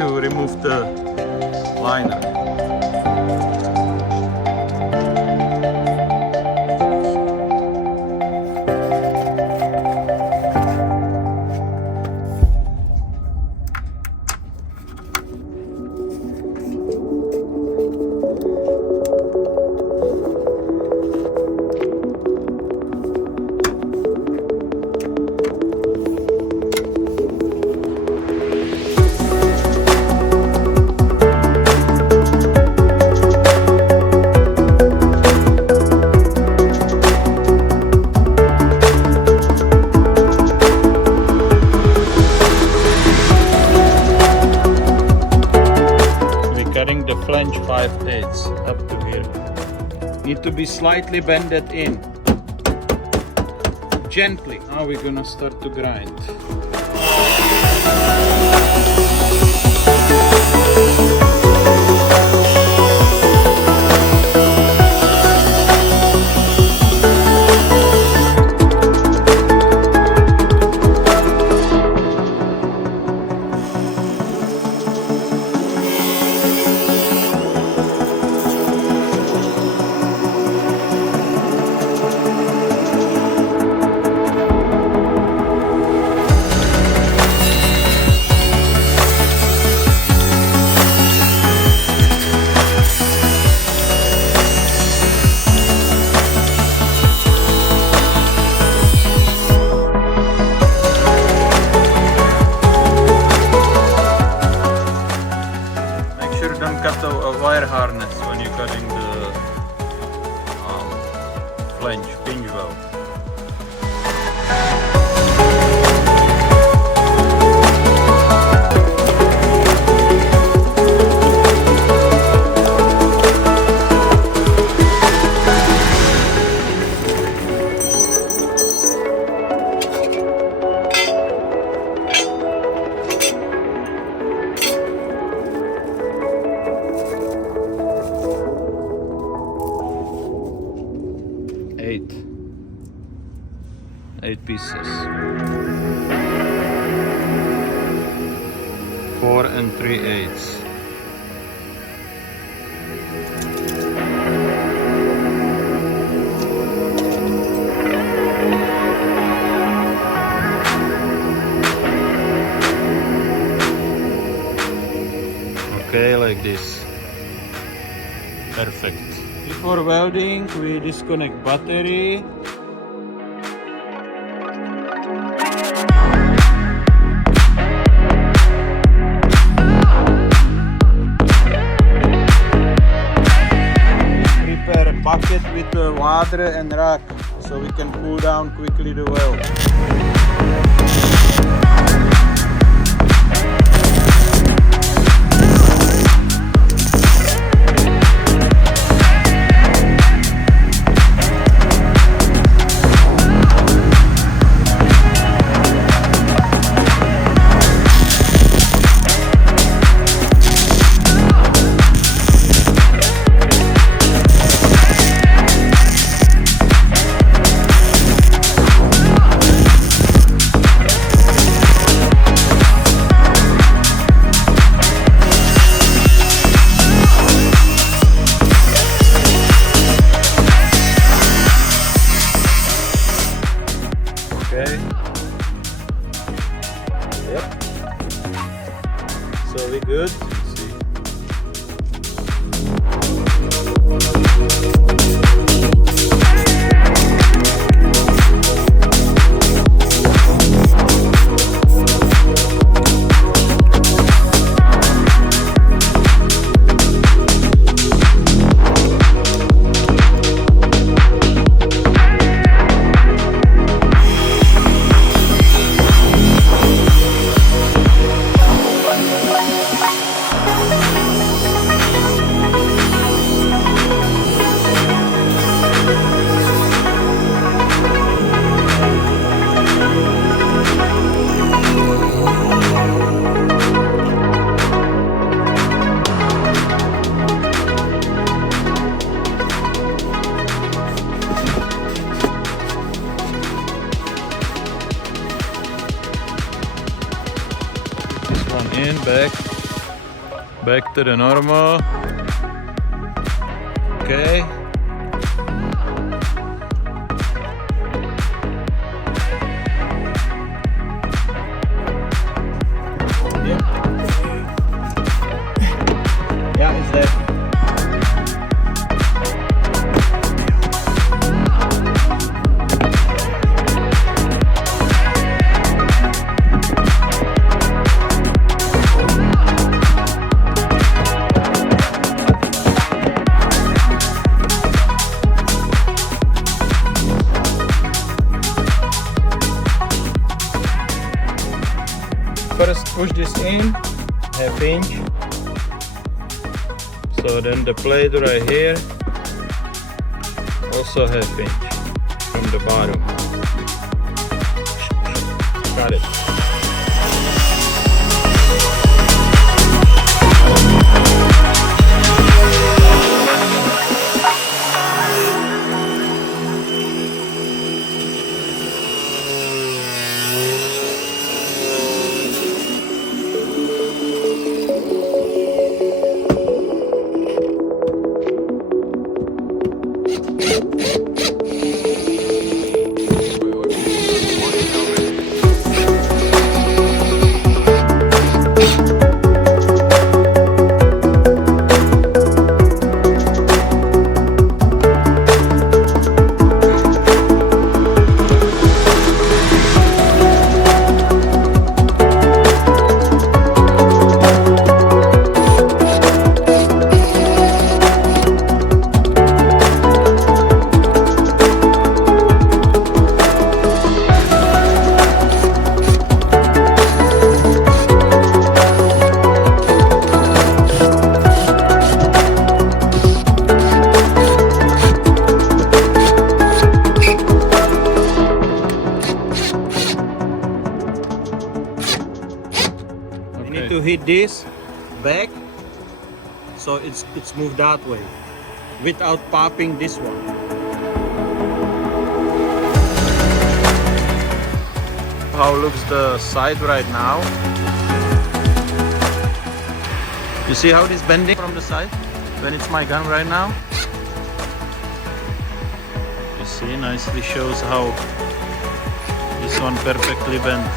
to remove the liner. Cutting the flange 5/8 up to here. Need to be slightly bended in. Gently. Now we're gonna start to grind. Don't cut a wire harness when you're cutting the flange pinch valve. Eight pieces. 4 3/8. Okay, like this. Perfect. Before welding, we disconnect battery. Bucket with water and rock so we can cool down quickly the weld. Okay. Yep. So we good. Let's see. In back. Back to the normal. Okay. Yeah, it's there. First push this in, ½ inch. So then the plate right here, also ½ inch from the bottom. Got it. To hit this back so it's moved that way without popping this one. How looks the side right now? You see how it is bending from the side when it's my gun right now? You see, nicely shows how this one perfectly bent.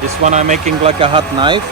This one I'm making like a hot knife.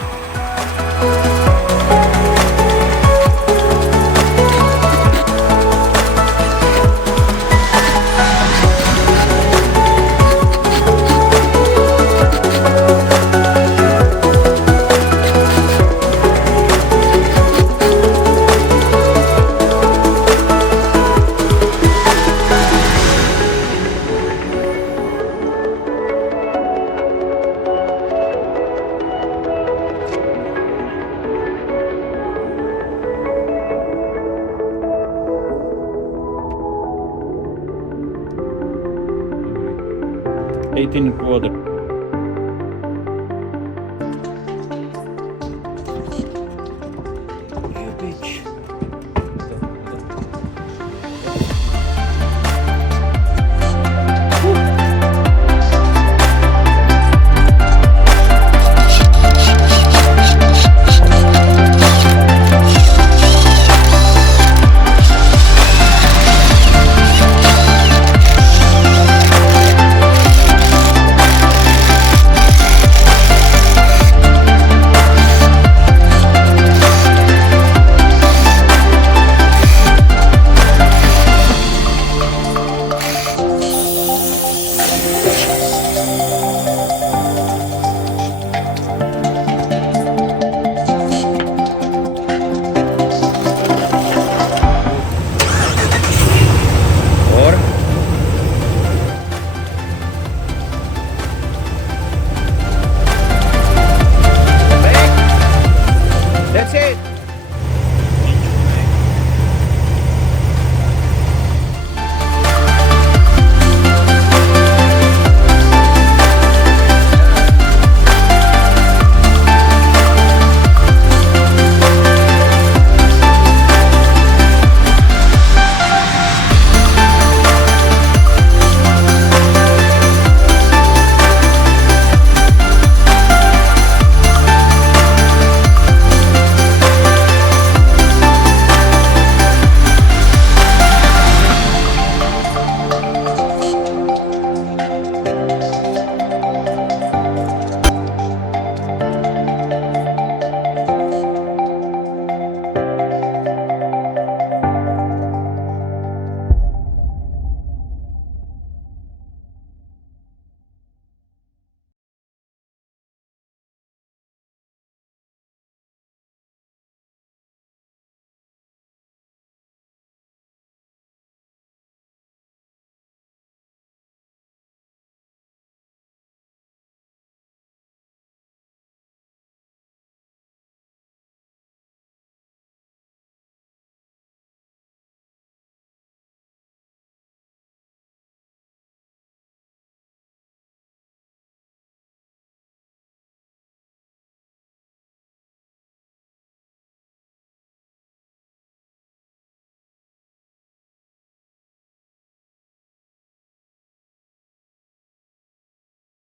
$18 quarter. You bitch.